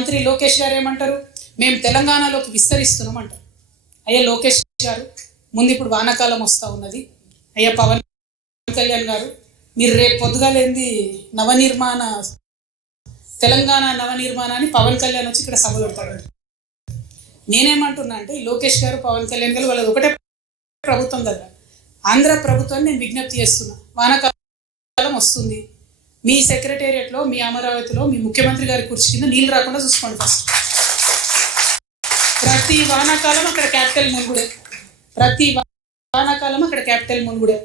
మంత్రి లోకేష్ గారు ఏమంటారు, మేము తెలంగాణలోకి విస్తరిస్తున్నాం అంటారు. అయ్యా లోకేష్ గారు, ముందు ఇప్పుడు వానాకాలం వస్తూ ఉన్నది. అయ్యా పవన్ కళ్యాణ్ గారు, మీరు రేపు పొద్దుగాలేంది తెలంగాణ నవనిర్మాణాన్ని పవన్ కళ్యాణ్ వచ్చి ఇక్కడ సభలు పెడతాడు. నేనేమంటున్నా అంటే లోకేష్ గారు పవన్ కళ్యాణ్ గారు వాళ్ళది ఒకటే ప్రభుత్వం కదా, ఆంధ్ర ప్రభుత్వాన్ని నేను విజ్ఞప్తి చేస్తున్నా. వానాకాలం వస్తుంది, మీ సెక్రటేరియట్లో మీ అమరావతిలో మీ ముఖ్యమంత్రి గారి కుర్చీ కింద నీళ్ళు రాకుండా చూసుకోండి. ఫస్ట్ ప్రతి వానాకాలం అక్కడ క్యాపిటల్ మునుగుడే, ప్రతి వానాకాలం అక్కడ క్యాపిటల్ మునుగుడే.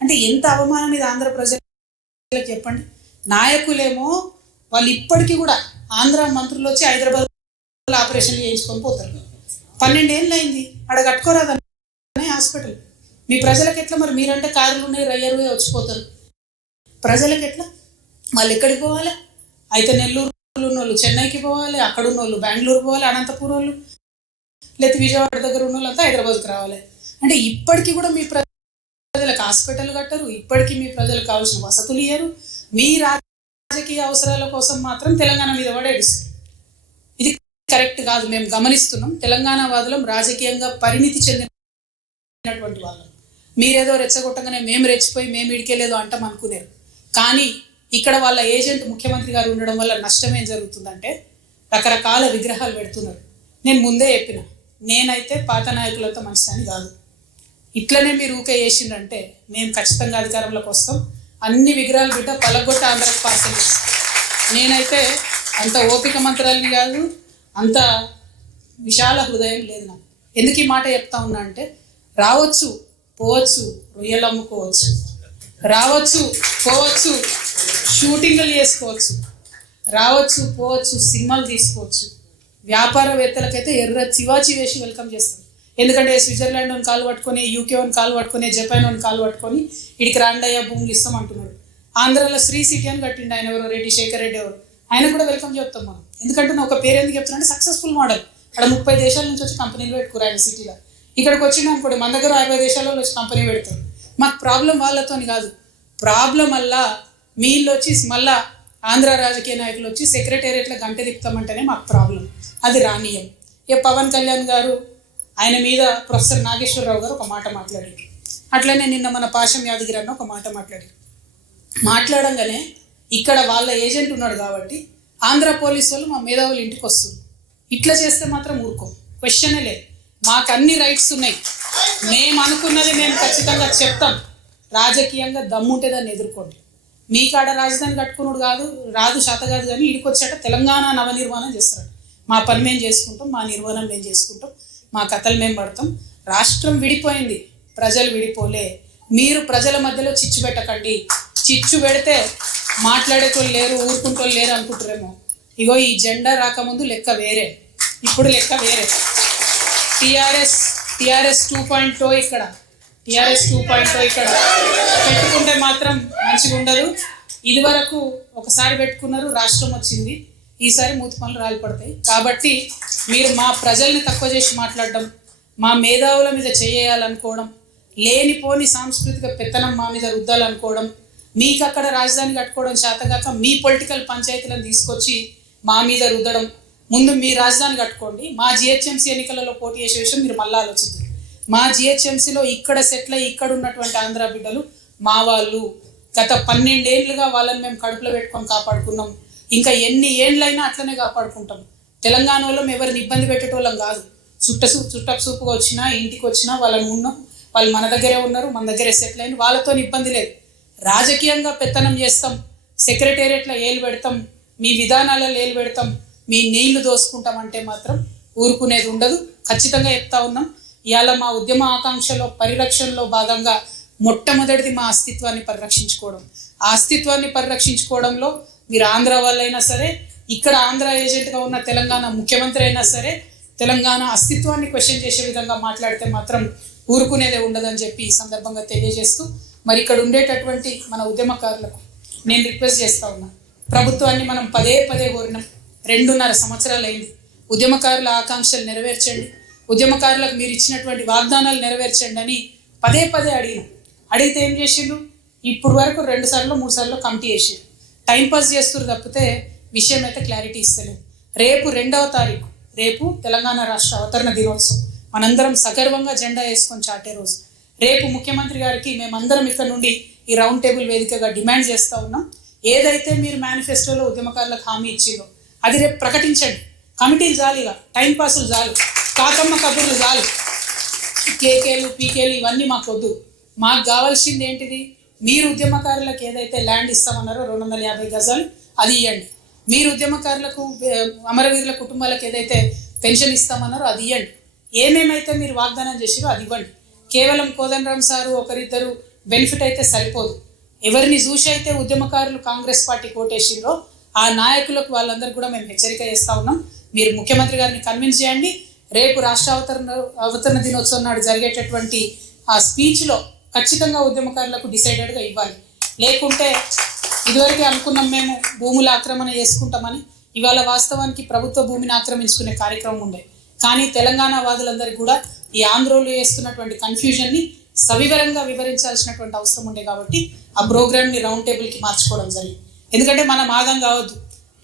అంటే ఎంత అవమానం ఇది ఆంధ్ర ప్రజలకు చెప్పండి. నాయకులేమో వాళ్ళు ఇప్పటికీ కూడా ఆంధ్ర మంత్రులు వచ్చి హైదరాబాద్ ఆపరేషన్లు చేయించుకొని పోతారు. 12 ఏళ్ళు అయింది, అక్కడ కట్టుకోరాదని హాస్పిటల్. మీ ప్రజలకు ఎట్లా మరి? మీరంటే కార్లు ఉన్నాయి, రయ్యరు వచ్చిపోతారు. ప్రజలకు ఎట్లా? వాళ్ళు ఎక్కడికి పోవాలి? అయితే నెల్లూరులో ఉన్న వాళ్ళు చెన్నైకి పోవాలి, అక్కడ ఉన్న వాళ్ళు బెంగళూరు పోవాలి, అనంతపురం వాళ్ళు లేకపోతే విజయవాడ దగ్గర ఉన్న వాళ్ళంతా హైదరాబాద్కి రావాలి. అంటే ఇప్పటికీ కూడా మీ ప్రజలకు హాస్పిటల్ కట్టరు, ఇప్పటికీ మీ ప్రజలకు కావాల్సిన వసతులు ఇయ్యరు. మీ రాజకీయ అవసరాల కోసం మాత్రం తెలంగాణ మీద పడేస్తారు. ఇది కరెక్ట్ కాదు. మేము గమనిస్తున్నాం. తెలంగాణ వాదులం రాజకీయంగా పరిణితి చెందినటువంటి వాళ్ళం. మీరేదో రెచ్చగొట్టగానే మేము రెచ్చిపోయి మేము ఇడికెళ్ళేదో అంటాం అనుకునేరు. కానీ ఇక్కడ వాళ్ళ ఏజెంట్ ముఖ్యమంత్రి గారు ఉండడం వల్ల నష్టం ఏం జరుగుతుందంటే రకరకాల విగ్రహాలు పెడుతున్నారు. నేను ముందే చెప్పిన, నేనైతే పాత నాయకులతో మంచిదని కాదు. ఇట్లనే మీరు ఊకే చేసిందంటే మేము ఖచ్చితంగా అధికారంలోకి వస్తాం. అన్ని విగ్రహాలు బిడ్డ పలగొట్ట ఆంధ్రకు పార్సల్ చేస్తాం. నేనైతే అంత ఓపిక మంత్రాలని కాదు, అంత విశాల హృదయం లేదు నాకు. ఎందుకు ఈ మాట చెప్తా ఉన్నా అంటే రావచ్చు పోవచ్చు, రొయ్యలు అమ్ముకోవచ్చు, రావచ్చు పోవచ్చు, షూటింగ్లు చేసుకోవచ్చు, రావచ్చు పోవచ్చు, సినిమాలు తీసుకోవచ్చు. వ్యాపారవేత్తలకైతే ఎర్ర చివాచి వేసి వెల్కమ్ చేస్తాం. ఎందుకంటే స్విట్జర్లాండ్ అని కాలు పట్టుకొని, యూకే అని కాలు పట్టుకొని, జపాన్ అని కాలు పట్టుకొని ఇడికి రాండయ్య భూములు ఇస్తాం అంటున్నాడు. ఆంధ్రాలో శ్రీ సిటీ అని కట్టిండు ఆయన, ఎవరో రెడ్డి శేఖర్ రెడ్డి ఎవరు, ఆయన కూడా వెల్కమ్ చెప్తాం మనం. ఎందుకంటే నా ఒక పేరు ఎందుకు చెప్తున్నా అంటే సక్సెస్ఫుల్ మోడల్. అక్కడ 30 దేశాల నుంచి వచ్చి కంపెనీలు పెట్టుకోరు ఆయన సిటీలో. ఇక్కడికి వచ్చిండు అనుకోండి, మన దగ్గర 60 దేశాలలో వచ్చి కంపెనీ పెడతారు. మాకు ప్రాబ్లం వాళ్ళతోని కాదు, ప్రాబ్లం వల్ల మీళ్ళు వచ్చి మళ్ళా ఆంధ్ర రాజకీయ నాయకులు వచ్చి సెక్రటేరియట్లో గంట తిప్పుతామంటేనే మాకు ప్రాబ్లం. అది రానీయం. ఇక పవన్ కళ్యాణ్ గారు ఆయన మీద ప్రొఫెసర్ నాగేశ్వరరావు గారు ఒక మాట మాట్లాడారు. అట్లనే నిన్న మన పాశం యాదగిరి అన్న ఒక మాట మాట్లాడారు. మాట్లాడంగానే ఇక్కడ వాళ్ళ ఏజెంట్ ఉన్నాడు కాబట్టి ఆంధ్ర పోలీసు వాళ్ళు మా మేధావులు ఇంటికి వస్తుంది. ఇట్లా చేస్తే మాత్రం ఊరుకోం, క్వశ్చనే లేదు. మాకు అన్ని రైట్స్ ఉన్నాయి, మేము అనుకున్నది మేము ఖచ్చితంగా చెప్తాం. రాజకీయంగా దమ్ముంటే దాన్ని ఎదుర్కోండి. మీ కాడ రాజధాని కట్టుకున్నాడు రాదు శాత కాదు, కానీ ఇడికి వచ్చాక తెలంగాణ నవనిర్మాణం చేస్తాడు. మా పని మేము చేసుకుంటాం, మా నిర్మాణం మేము చేసుకుంటాం, మా కథలు మేము పడతాం. రాష్ట్రం విడిపోయింది, ప్రజలు విడిపోలే. మీరు ప్రజల మధ్యలో చిచ్చు పెట్టకండి. చిచ్చు పెడితే మాట్లాడేటోళ్ళు లేరు, ఊరుకుంటోళ్ళు లేరు అనుకుంటారేమో. ఇగో ఈ జెండా రాకముందు లెక్క వేరే, ఇప్పుడు లెక్క వేరే. టీఆర్ఎస్ 2.0 ఇక్కడ, టీఆర్ఎస్ 2.0 ఇక్కడ పెట్టుకుంటే మాత్రం మంచిగా ఉండదు. ఇది వరకు ఒకసారి పెట్టుకున్నారు, రాష్ట్రం వచ్చింది. ఈసారి మూతి పనులు రాలిపడతాయి. కాబట్టి మీరు మా ప్రజల్ని తక్కువ చేసి మాట్లాడడం, మా మేధావుల మీద చేయాలనుకోవడం, లేనిపోని సాంస్కృతిక పెత్తనం మా మీద రుద్దాలనుకోవడం, మీకు అక్కడ రాజధాని కట్టుకోవడం చేతగాక మీ పొలిటికల్ పంచాయతీలను తీసుకొచ్చి మా మీద రుద్దడం. ముందు మీ రాజధాని కట్టుకోండి. మా జిహెచ్ఎంసీ ఎన్నికలలో పోటీ చేసే విషయం మీరు మళ్ళీ ఆలోచించారు. మా జిహెచ్ఎంసీలో ఇక్కడ సెటిల్ అయ్యి ఇక్కడ ఉన్నటువంటి ఆంధ్ర బిడ్డలు మా వాళ్ళు. గత 12 ఏళ్ళుగా వాళ్ళని మేము కడుపులో పెట్టుకొని కాపాడుకున్నాం. ఇంకా ఎన్ని ఏళ్ళైనా అట్లనే కాపాడుకుంటాం. తెలంగాణ వాళ్ళం ఎవరిని ఇబ్బంది పెట్టేటోళ్ళం కాదు. చుట్టపు చూపుగా వచ్చినా ఇంటికి వచ్చినా వాళ్ళని ఉన్నాం, వాళ్ళు మన దగ్గరే ఉన్నారు, మన దగ్గరే సెటిల్ అయిన వాళ్ళతో ఇబ్బంది లేదు. రాజకీయంగా పెత్తనం చేస్తాం, సెక్రటేరియట్లో ఏలు పెడతాం, మీ విధానాలలో ఏలు పెడతాం, మీ నీళ్లు దోసుకుంటామంటే మాత్రం ఊరుకునేది ఉండదు. ఖచ్చితంగా చెప్తా ఉన్నాం. ఇవాళ మా ఉద్యమ ఆకాంక్షలో పరిరక్షణలో భాగంగా మొట్టమొదటిది మా అస్తిత్వాన్ని పరిరక్షించుకోవడం. ఆ అస్తిత్వాన్ని పరిరక్షించుకోవడంలో మీరు ఆంధ్ర వాళ్ళైనా సరే, ఇక్కడ ఆంధ్ర ఏజెంట్గా ఉన్న తెలంగాణ ముఖ్యమంత్రి అయినా సరే, తెలంగాణ అస్తిత్వాన్ని క్వశ్చన్ చేసే విధంగా మాట్లాడితే మాత్రం ఊరుకునేదే ఉండదని చెప్పి ఈ సందర్భంగా తెలియజేస్తూ, మరి ఇక్కడ ఉండేటటువంటి మన ఉద్యమకారులకు నేను రిక్వెస్ట్ చేస్తా ఉన్నా. ప్రభుత్వాన్ని మనం పదే కోరినాం, 2.5 సంవత్సరాలు అయింది. ఉద్యమకారుల ఆకాంక్షలు నెరవేర్చండి, ఉద్యమకారులకు మీరు ఇచ్చినటువంటి వాగ్దానాలు నెరవేర్చండి అని పదే అడిగినాం. అడిగితే ఏం చేసిండ్రు? ఇప్పుడు వరకు 2 సార్లు 3 సార్లు కమిటీ చేసిండ్రు. టైంపాస్ చేస్తున్నారు తప్పితే విషయం అయితే క్లారిటీ ఇస్తలేదు. రేపు 2వ తారీఖు రేపు తెలంగాణ రాష్ట్ర అవతరణ దినోత్సవం. మనందరం సగర్వంగా జెండా వేసుకొని చాటే రోజు. రేపు ముఖ్యమంత్రి గారికి మేమందరం ఇక్కడ నుండి ఈ రౌండ్ టేబుల్ వేదికగా డిమాండ్ చేస్తూ ఉన్నాం. ఏదైతే మీరు మేనిఫెస్టోలో ఉద్యమకారులకు హామీ ఇచ్చిందో అది రేపు ప్రకటించండి. కమిటీలు జాలిగా, టైంపాసులు చాలు, కాకమ్మ కబుర్లు చాలు, కేకేలు పీకేలు ఇవన్నీ మాకు వద్దు. మాకు కావాల్సింది ఏంటిది? మీరు ఉద్యమకారులకు ఏదైతే ల్యాండ్ ఇస్తామన్నారో 250 గజాలు అది ఇవ్వండి. మీరు ఉద్యమకారులకు, అమరవీరుల కుటుంబాలకు ఏదైతే పెన్షన్ ఇస్తామన్నారో అది ఇవ్వండి. ఏమేమైతే మీరు వాగ్దానం చేసిరో అది ఇవ్వండి. కేవలం కోదండరామ్ సారు ఒకరిద్దరు బెనిఫిట్ అయితే సరిపోదు. ఎవరిని చూసి అయితే ఉద్యమకారులు కాంగ్రెస్ పార్టీ కోటేసిండ్రో ఆ నాయకులకు వాళ్ళందరూ కూడా మేము హెచ్చరిక చేస్తూ ఉన్నాం. మీరు ముఖ్యమంత్రి గారిని కన్విన్స్ చేయండి. రేపు రాష్ట్ర అవతరణ దినోత్సవం నాడు జరిగేటటువంటి ఆ స్పీచ్లో ఖచ్చితంగా ఉద్యమకారులకు డిసైడెడ్గా ఇవ్వాలి. లేకుంటే ఇదివరకే అనుకున్నాం మేము భూముల ఆక్రమణ చేసుకుంటామని. ఇవాళ వాస్తవానికి ప్రభుత్వ భూమిని ఆక్రమించుకునే కార్యక్రమం ఉండే. కానీ తెలంగాణ వాదులందరికీ కూడా ఈ ఆంధ్రోలు చేస్తున్నటువంటి కన్ఫ్యూజన్ని సవివరంగా వివరించాల్సినటువంటి అవసరం ఉండే కాబట్టి ఆ ప్రోగ్రామ్ని రౌండ్ టేబుల్కి మార్చుకోవడం జరిగింది. ఎందుకంటే మనం ఆగం కావద్దు.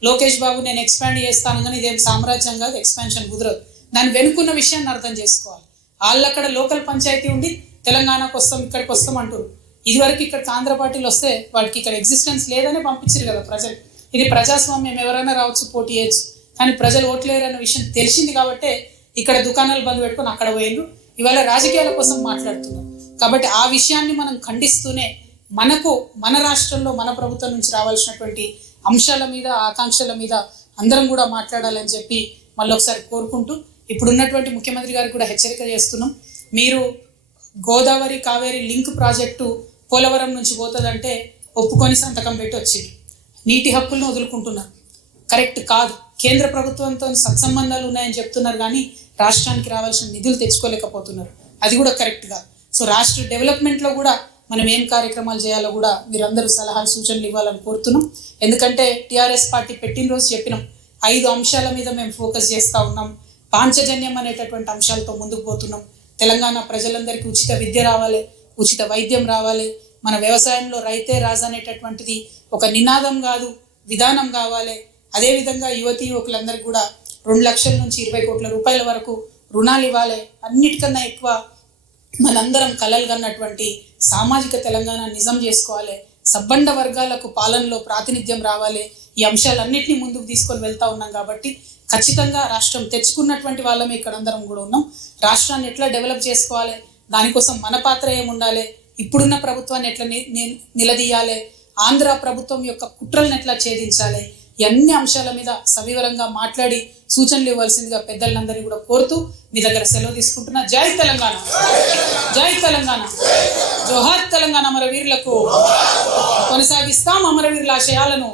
లోకేష్ బాబు నేను ఎక్స్పాండ్ చేస్తాను కానీ ఇదేం సామ్రాజ్యం కాదు, ఎక్స్పాన్షన్ కుదరదు. దాని వెనుకున్న విషయాన్ని అర్థం చేసుకోవాలి. వాళ్ళు అక్కడ లోకల్ పంచాయతీ ఉండి తెలంగాణకు వస్తాం, ఇక్కడికి వస్తాం అంటారు. ఇదివరకు ఇక్కడికి ఆంధ్ర పార్టీలు వస్తే వాటికి ఇక్కడ ఎగ్జిస్టెన్స్ లేదనే పంపించారు కదా ప్రజలు. ఇది ప్రజాస్వామ్యం, ఎవరైనా రావచ్చు, పోటీ చేయొచ్చు. కానీ ప్రజలు ఓట్లేరు అన్న విషయం తెలిసింది కాబట్టే ఇక్కడ దుకాణాలు బంద్ పెట్టుకొని అక్కడ పోయిండ్రు. ఇవాళ రాజకీయాల కోసం మాట్లాడుతున్నారు. కాబట్టి ఆ విషయాన్ని మనం ఖండిస్తూనే మనకు మన రాష్ట్రంలో మన ప్రభుత్వం నుంచి రావాల్సినటువంటి అంశాల మీద, ఆకాంక్షల మీద అందరం కూడా మాట్లాడాలని చెప్పి మళ్ళీ ఒకసారి కోరుకుంటూ ఇప్పుడున్నటువంటి ముఖ్యమంత్రి గారికి కూడా హెచ్చరిక చేస్తున్నాం. మీరు గోదావరి కావేరి లింక్ ప్రాజెక్టు పోలవరం నుంచి పోతుందంటే ఒప్పుకొని సంతకం పెట్టి వచ్చింది. నీటి హక్కులను వదులుకుంటున్నారు. కరెక్ట్ కాదు. కేంద్ర ప్రభుత్వంతో సత్సంబంధాలు ఉన్నాయని చెప్తున్నారు కానీ రాష్ట్రానికి రావాల్సిన నిధులు తెచ్చుకోలేకపోతున్నారు. అది కూడా కరెక్ట్ కాదు. సో రాష్ట్ర డెవలప్మెంట్లో కూడా మనం ఏం కార్యక్రమాలు చేయాలో కూడా మీరందరూ సలహాలు సూచనలు ఇవ్వాలని కోరుతున్నాం. ఎందుకంటే టీఆర్ఎస్ పార్టీ పెట్టిన రోజు చెప్పినాం 5 అంశాల మీద మేము ఫోకస్ చేస్తూ ఉన్నాం. పాంచజన్యం అనేటటువంటి అంశాలతో ముందుకు పోతున్నాం. తెలంగాణ ప్రజలందరికీ ఉచిత విద్య రావాలి, ఉచిత వైద్యం రావాలి, మన వ్యవసాయంలో రైతే రాజు అనేటటువంటిది ఒక నినాదం కాదు, విధానం కావాలి. అదేవిధంగా యువతీ యువకులందరికీ కూడా 2 లక్షల నుంచి 20 కోట్ల రూపాయల వరకు రుణాలు ఇవ్వాలి. అన్నిటికన్నా ఎక్కువ మనందరం కలలు కన్నటువంటి సామాజిక తెలంగాణ నిజం చేసుకోవాలి. సబ్బండ వర్గాలకు పాలనలో ప్రాతినిధ్యం రావాలి. ఈ అంశాలన్నింటినీ ముందుకు తీసుకొని వెళ్తా ఉన్నాం కాబట్టి ఖచ్చితంగా రాష్ట్రం తెచ్చుకున్నటువంటి వాళ్ళమే ఇక్కడ అందరం కూడా ఉన్నాం. రాష్ట్రాన్ని ఎట్లా డెవలప్ చేసుకోవాలి, దానికోసం మన పాత్ర ఏముండాలి, ఇప్పుడున్న ప్రభుత్వాన్ని ఎట్లా నిలదీయాలి, ఆంధ్ర ప్రభుత్వం యొక్క కుట్రలను ఎట్లా ఛేదించాలి, ఈ అన్ని అంశాల మీద సవివరంగా మాట్లాడి సూచనలు ఇవ్వాల్సిందిగా పెద్దలందరినీ కూడా కోరుతూ మీ దగ్గర సెలవు తీసుకుంటున్నా. జై తెలంగాణ, జై తెలంగాణ, జోహార్ తెలంగాణ. అమరవీరులకు కొనసాగిస్తాం అమరవీరుల ఆశయాలను.